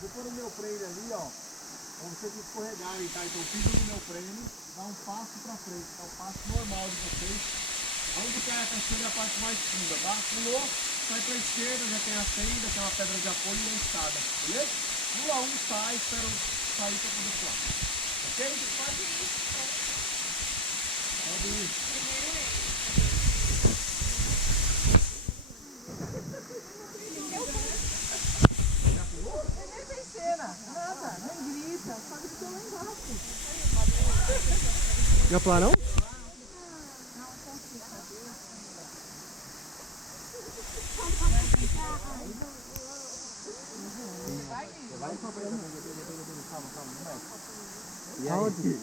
Vou pôr o meu freio ali, ó. Pra vocês escorregarem, tá? Então piso no meu freio, dá um passo pra frente, tá? O passo normal de vocês. Onde cai a cachoeira é a parte mais funda, tá? Pulou, sai pra esquerda, já tem a fenda, tem uma pedra de apoio e a escada, beleza? Pula um, sai, espera eu sair pra poder pular. Ok? Pode ir. Pode ir. Primeiro ele. Já pulou? Nem tem cena, nada, nem grita, só gritou lá embaixo. Já pularam? Vai só pra ele. Calma, não mexe. E aí?